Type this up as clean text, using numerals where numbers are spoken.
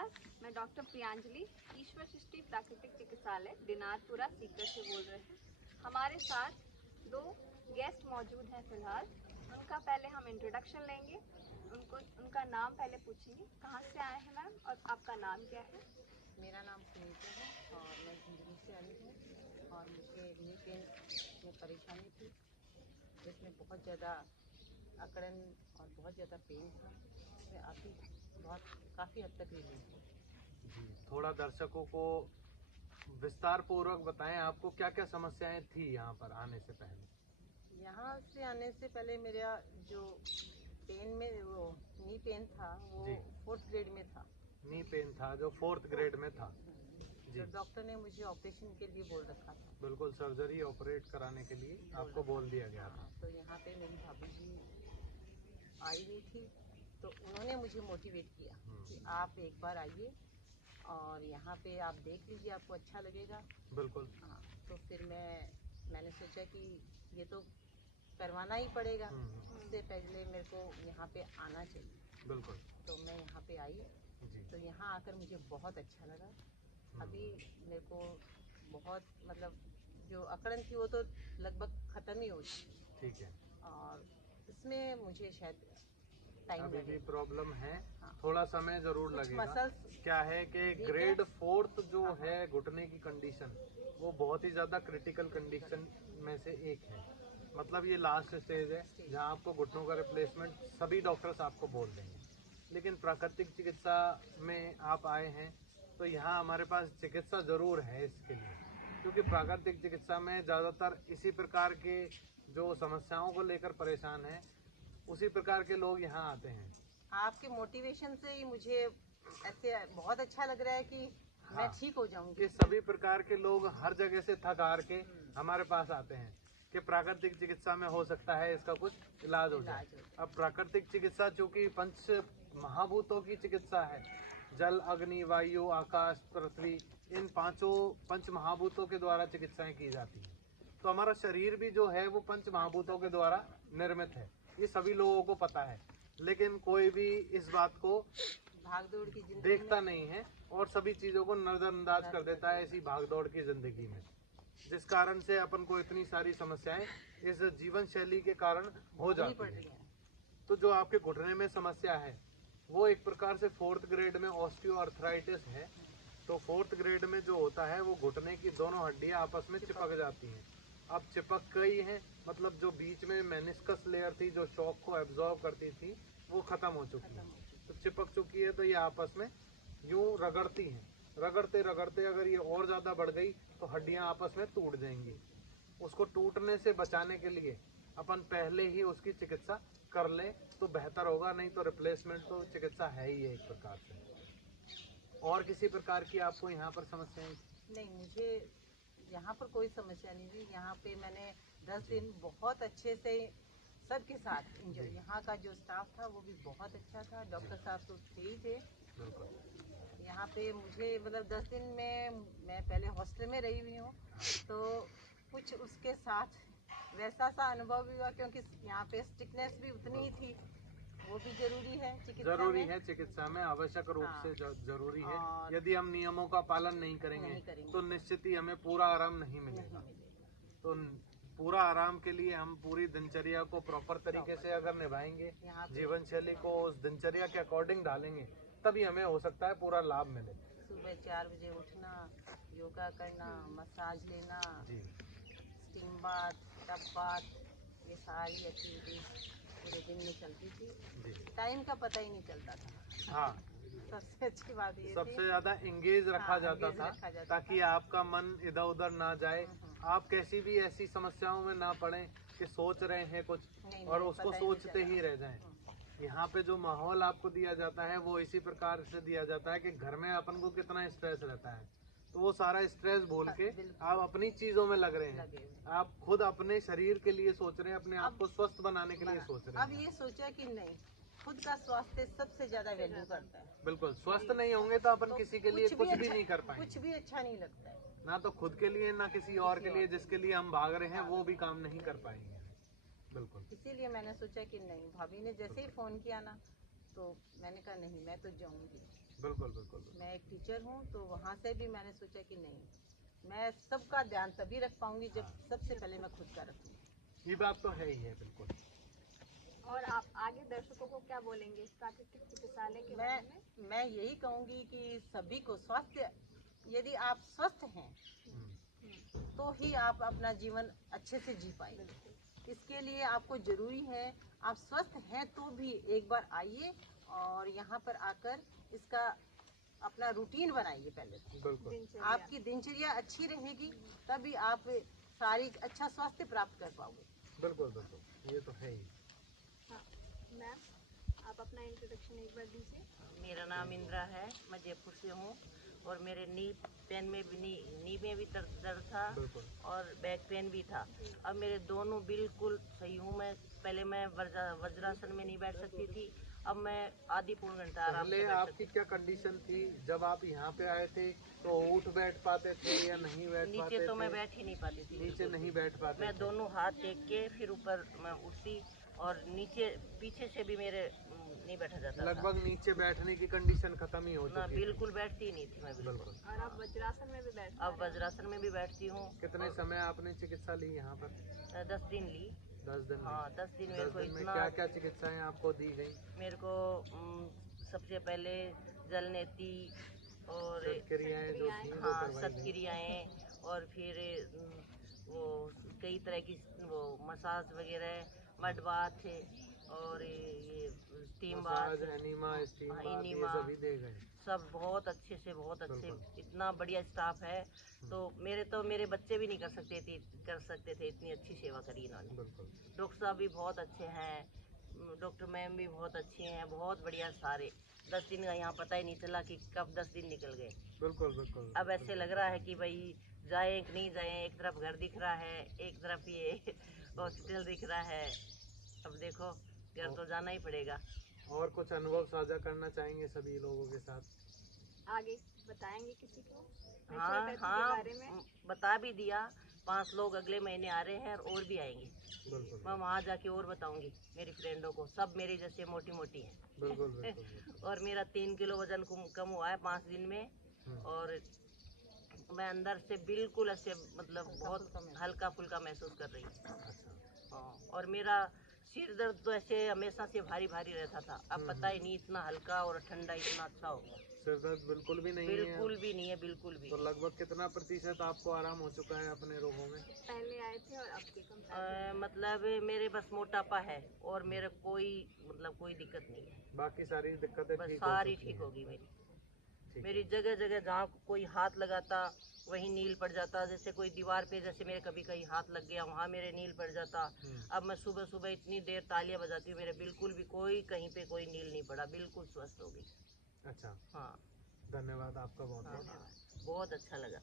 नमस्कार, मैं डॉक्टर प्रियांजलि ईश्वर सृष्टि प्राकृतिक चिकित्सालय दिनारपुरा सीकर से बोल रहे हैं। हमारे साथ दो गेस्ट मौजूद हैं फिलहाल। उनका पहले हम इंट्रोडक्शन लेंगे। उनका नाम पहले पूछेंगे। कहाँ से आए हैं मैम और आपका नाम क्या है? मेरा नाम सुनीता है और मैं दिल्ली से आई हूँ और मुझे नी पेन में परेशानी थी, जिसमें बहुत ज़्यादा अकड़न और बहुत ज़्यादा पेन था। मैं काफ़ी हद तक रिलीफ हुई। जी, थोड़ा दर्शकों को विस्तार पूर्वक बताएं, आपको क्या क्या समस्याएं थी यहाँ पर आने से पहले? यहाँ से आने से पहले मेरा जो पेन में वो नी पेन था वो 4th ग्रेड में था। नी पेन था जो 4th ग्रेड में था जी। तो डॉक्टर ने मुझे ऑपरेशन के लिए बोल रखा था। बिल्कुल, सर्जरी ऑपरेट कराने के लिए आपको बोल दिया गया था। तो यहाँ पे मेरी भाभी जी आई हुई थी, तो उन्होंने मुझे मोटिवेट किया कि आप एक बार आइए और यहाँ पे आप देख लीजिए, आपको अच्छा लगेगा। बिल्कुल। हाँ, तो फिर मैंने सोचा कि ये तो करवाना ही पड़ेगा। उससे पहले मेरे को यहाँ पे आना चाहिए। बिल्कुल। तो मैं यहाँ पे आई जी। तो यहाँ आकर मुझे बहुत अच्छा लगा। अभी मेरे को बहुत जो अकड़न थी वो तो लगभग ख़त्म ही हो चुकी। ठीक है। और इसमें मुझे शायद टाइम अभी भी प्रॉब्लम है। हाँ। थोड़ा समय जरूर लगेगा। क्या है कि ग्रेड 4th जो है घुटने की कंडीशन, वो बहुत ही ज़्यादा क्रिटिकल कंडीशन में से एक है। मतलब ये लास्ट स्टेज है जहाँ आपको घुटनों का रिप्लेसमेंट सभी डॉक्टर्स आपको बोल देंगे। लेकिन प्राकृतिक चिकित्सा में आप आए हैं तो यहाँ हमारे पास चिकित्सा ज़रूर है इसके लिए, क्योंकि प्राकृतिक चिकित्सा में ज़्यादातर इसी प्रकार के जो समस्याओं को लेकर परेशान हैं, उसी प्रकार के लोग यहाँ आते हैं। आपके मोटिवेशन से ही मुझे ऐसे बहुत अच्छा लग रहा है कि मैं ठीक हो जाऊंगी। ये सभी प्रकार के लोग हर जगह से थक हार के हमारे पास आते हैं कि प्राकृतिक चिकित्सा में हो सकता है इसका कुछ इलाज हो जाए। अब प्राकृतिक चिकित्सा चूँकि पंच महाभूतों की चिकित्सा है, जल, अग्नि, वायु, आकाश, पृथ्वी, इन पांचों पंच महाभूतों के द्वारा चिकित्साएं की जाती हैं। तो हमारा शरीर भी जो है वो पंच महाभूतों के द्वारा निर्मित है, ये सभी लोगों को पता है। लेकिन कोई भी इस बात को भागदौड़ की जिंदगी देखता नहीं है और सभी चीज़ों को नजरअंदाज कर देता है ऐसी भागदौड़ की जिंदगी में, जिस कारण से अपन को इतनी सारी समस्याएं इस जीवन शैली के कारण हो जाती है। तो जो आपके घुटने में समस्या है वो एक प्रकार से 4th ग्रेड में ऑस्टियोआर्थराइटिस है। तो 4th ग्रेड में जो होता है वो घुटने की दोनों हड्डियां आपस में चिपक जाती हैं। अब चिपक गई हैं, मतलब जो बीच में मेनिस्कस लेयर थी जो शॉक को एब्जॉर्ब करती थी वो खत्म हो चुकी है। तो चिपक चुकी है तो ये आपस में यूं रगड़ती हैं। रगड़ते रगड़ते अगर ये और ज़्यादा बढ़ गई तो हड्डियां आपस में टूट जाएंगी। उसको टूटने से बचाने के लिए अपन पहले ही उसकी चिकित्सा कर ले तो बेहतर होगा, नहीं तो रिप्लेसमेंट तो चिकित्सा है ही है एक प्रकार से। और किसी प्रकार की आपको यहाँ पर समस्याएं? नहीं, मुझे यहाँ पर कोई समस्या नहीं थी। यहाँ पे मैंने 10 दिन बहुत अच्छे से सबके साथ एंजॉय। यहाँ का जो स्टाफ था वो भी बहुत अच्छा था। डॉक्टर साहब तो थे ही थे। यहाँ पे मुझे 10 दिन में मैं पहले हॉस्टल में रही हुई हूँ, तो कुछ उसके साथ वैसा सा अनुभव भी हुआ, क्योंकि यहाँ पे स्ट्रिक्टनेस भी उतनी ही थी। वो भी जरूरी है चिकित्सा जरूरी है चिकित्सा में, आवश्यक रूप से जरूरी है। यदि हम नियमों का पालन नहीं करेंगे तो निश्चित ही हमें पूरा आराम नहीं मिलेगा। तो पूरा आराम के लिए हम पूरी दिनचर्या को प्रॉपर तरीके से अगर निभाएंगे, जीवन शैली को उस दिनचर्या के अकॉर्डिंग डालेंगे, तभी हमें हो सकता है पूरा लाभ मिले। सुबह 4 बजे उठना, योगा करना, मसाज लेना, स्टीम बाथ, टब बाथ, ये सारी एक्टिविटीज पूरे दिन में चलती थी। टाइम का पता ही नहीं चलता था। हाँ, सबसे अच्छी बात ये सबसे ज्यादा एंगेज रखा जाता था ताकि आपका मन इधर उधर ना जाए, आप कैसी भी ऐसी समस्याओं में ना पड़े कि सोच रहे हैं कुछ और उसको सोचते ही रह जाएं। यहाँ पे जो माहौल आपको दिया जाता है वो इसी प्रकार से दिया जाता है कि घर में अपन को कितना स्ट्रेस रहता है, तो वो सारा स्ट्रेस भूल के आप अपनी चीजों में लग रहे हैं। आप खुद अपने शरीर के लिए सोच रहे हैं, अपने आप को स्वस्थ बनाने के लिए सोच रहे हैं। अब ये सोचा कि नहीं, खुद का स्वास्थ्य सबसे ज्यादा वैल्यू करता है। बिल्कुल, स्वस्थ नहीं होंगे तो अपन किसी के लिए कुछ भी नहीं कर पाएंगे। कुछ भी अच्छा नहीं लगता है, ना तो खुद के लिए ना किसी और के लिए। जिसके लिए हम भाग रहे हैं वो भी काम नहीं कर पाएंगे। बिल्कुल, इसीलिए मैंने सोचा कि नहीं, भाभी ने जैसे ही फोन किया ना तो मैंने कहा नहीं, मैं तो जाऊंगी। बिल्कुल बिल्कुल। मैं एक टीचर हूँ, तो वहाँ से भी मैंने सोचा कि नहीं, मैं सबका ध्यान तभी रख पाऊंगी जब सबसे पहले मैं खुद का रखूंगी। ये बात तो है ही है, बिल्कुल। और आप आगे दर्शकों को क्या बोलेंगे इस प्राकृतिक चिकित्सालय के बारे में? मैं यही कहूंगी कि सभी को स्वास्थ्य, यदि आप स्वस्थ हैं तो ही आप अपना जीवन अच्छे से जी पाएंगे। इसके लिए आपको जरूरी है, आप स्वस्थ हैं तो भी एक बार आइए और यहाँ पर आकर इसका अपना रूटीन बनाइए। पहले बिल्कुल। आपकी दिनचर्या अच्छी रहेगी, तभी आप सारी अच्छा स्वास्थ्य प्राप्त कर पाओगे। बिल्कुल बिल्कुल, ये तो है ही। हाँ मैम, आप अपना इंट्रोडक्शन एक बार दीजिए। मेरा नाम इंदिरा है, मैं जयपुर से हूँ और मेरे नी में भी दर्द था और बैक पेन भी था। अब मेरे दोनों बिल्कुल सही हूँ। मैं पहले मैं वज्रासन में नहीं बैठ सकती थी, अब मैं आधी पौन घंटा आराम से पहले बैठ आपकी सकती हूँ। क्या कंडीशन थी जब आप यहाँ पे आए थे? तो उठ बैठ पाते थे या नहीं बैठ पाते नीचे तो थे? मैं बैठ ही नहीं पाती थी, नीचे बिल्कुल नहीं भी। बैठ पाते मैं थे। दोनों हाथ टेक के फिर ऊपर मैं उठती और नीचे पीछे से भी मेरे नहीं बैठा जाता था। लगभग नीचे बैठने की कंडीशन खत्म ही हो ना, चुकी थी। बिल्कुल बैठती ही नहीं थी मैं, बिल्कुल। बिल्कुल। और आप वज्रासन में भी बैठ अब वज्रासन में भी बैठती हूँ। कितने समय आपने चिकित्सा ली यहाँ पर? 10 दिन ली। 10 दिन। हाँ, 10 दिन मेरे 10 को दिन में इतना, क्या क्या चिकित्साएं आपको दी गई? मेरे को सबसे पहले जलनेती और क्रियाएं जो थी वो हाँ, करवाई गई। सतक्रियाएं, और फिर वो कई तरह की वो मसाज वगैरह, मड बाथ और ये steam bath, massage, enema, steam bath, ये एनिमा, सभी दे गए। सब बहुत अच्छे से, बहुत अच्छे, बिल्कुल। इतना बढ़िया स्टाफ है। तो मेरे बच्चे भी नहीं कर सकते थे, इतनी अच्छी सेवा करी इन्होंने। बिल्कुल। डॉक्टर साहब भी बहुत अच्छे हैं, डॉक्टर मैम भी बहुत अच्छे हैं, बहुत बढ़िया सारे। 10 दिन का यहाँ पता ही नहीं चला कि कब 10 दिन निकल गए। बिल्कुल बिल्कुल। अब ऐसे लग रहा है कि भाई जाए कि नहीं जाए, एक तरफ घर दिख रहा है, एक तरफ ये हॉस्पिटल दिख रहा है। अब देखो, घर तो जाना ही पड़ेगा। और कुछ अनुभव साझा करना चाहेंगे सभी लोगों के साथ? आगे बताएंगे किसी को हाँ नेचुरोपैथी के हाँ, बारे में? बता भी दिया। 5 लोग अगले महीने आ रहे हैं और भी आएंगे। बिल्कुल। मैं वहाँ जाके और बताऊंगी मेरी फ्रेंडों को, सब मेरी जैसे मोटी मोटी हैं। बिल्कुल बिल्कुल। और मेरा 3 किलो वजन कम हुआ है 5 दिन में। और मैं अंदर से बिल्कुल ऐसे, मतलब बहुत हल्का फुल्का महसूस कर रही हूँ। अच्छा। हाँ, और मेरा सिर दर्द तो ऐसे हमेशा से भारी भारी रहता था, अब पता ही नहीं, इतना हल्का और ठंडा इतना अच्छा हो गया। सिर दर्द बिल्कुल भी नहीं है? बिल्कुल भी नहीं है, बिल्कुल भी। तो लगभग कितना प्रतिशत आपको आराम हो चुका है अपने रोगों में? पहले आए थे और अब के कंपैरिजन? मतलब मेरे बस मोटापा है और मेरे कोई, मतलब कोई दिक्कत नहीं है। बाकी सारी दिक्कतें बस ठीक सारी हो ठीक चुकी होगी मेरी। हैं। मेरी जगह जगह जहाँ कोई हाथ लगाता वहीं नील पड़ जाता। जैसे कोई दीवार पे, जैसे मेरे कभी कहीं हाथ लग गया, वहाँ मेरे नील पड़ जाता। अब मैं सुबह सुबह इतनी देर तालियां बजाती हूँ, मेरे बिल्कुल भी कोई कहीं पे कोई नील नहीं पड़ा, बिल्कुल स्वस्थ हो गई। अच्छा, हाँ, धन्यवाद आपका बहुत बहुत। धन्यवाद, बहुत अच्छा लगा।